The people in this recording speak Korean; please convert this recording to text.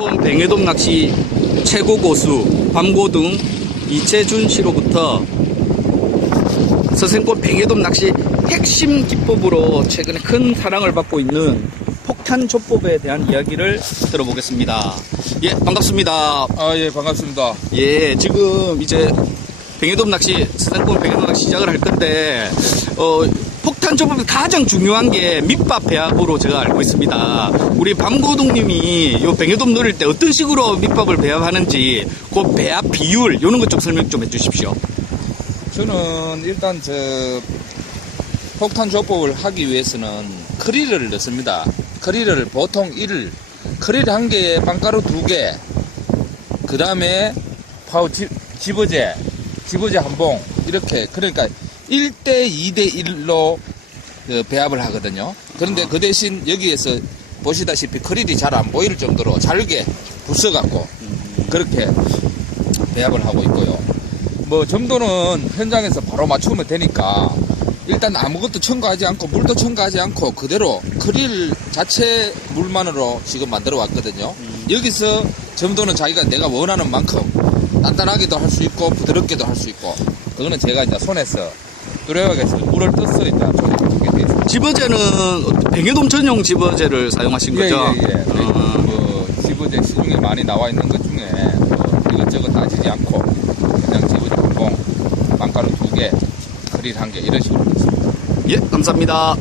서생권 뱅에돔 낚시 최고 고수 밤고등 이채준 씨로부터 서생권 뱅에돔 낚시 핵심 기법으로 최근에 큰 사랑을 받고 있는 폭탄 조법에 대한 이야기를 들어보겠습니다. 예, 반갑습니다. 아, 예, 반갑습니다. 예, 지금 이제 뱅에돔 낚시, 서생권 뱅에돔 낚시 시작을 할 건데, 어, 폭탄 조법에서 가장 중요한 게 밑밥 배합으로 제가 알고 있습니다. 우리 밤고동님이 요 뱅에돔 노릴 때 어떤 식으로 밑밥을 배합하는지 그 배합 비율 요런 것 좀 설명 좀 해주십시오. 저는 일단 저 폭탄 조법을 하기 위해서는 크릴을 넣습니다. 크릴을 보통 1, 크릴 한 개에 빵가루 두 개, 그 다음에 파우 지, 집어제, 집어제 한 봉, 이렇게, 그러니까 1대 2대 1로 그 배합을 하거든요. 그런데 그 대신 여기에서 보시다시피 크릴이 잘 안 보일 정도로 잘게 부숴갖고 그렇게 배합을 하고 있고요. 뭐 점도는 현장에서 바로 맞추면 되니까 일단 아무것도 첨가하지 않고 물도 첨가하지 않고 그대로 크릴 자체 물만으로 지금 만들어 왔거든요. 여기서 점도는 자기가 내가 원하는 만큼 단단하게도 할 수 있고 부드럽게도 할 수 있고 그거는 제가 이제 손에서 뚜렷하게서 물을 돼 있습니다. 집어제는 뱅에돔 전용 집어제를 사용하신 예, 거죠? 예, 예. 어, 뭐 지부제 시중에 많이 나와 있는 것 중에 뭐 이것저것 따지지 않고 그냥 지부제 한 봉, 빵가루 두 개, 크릴 한 개 이런 식으로 넣습니다. 예, 감사합니다.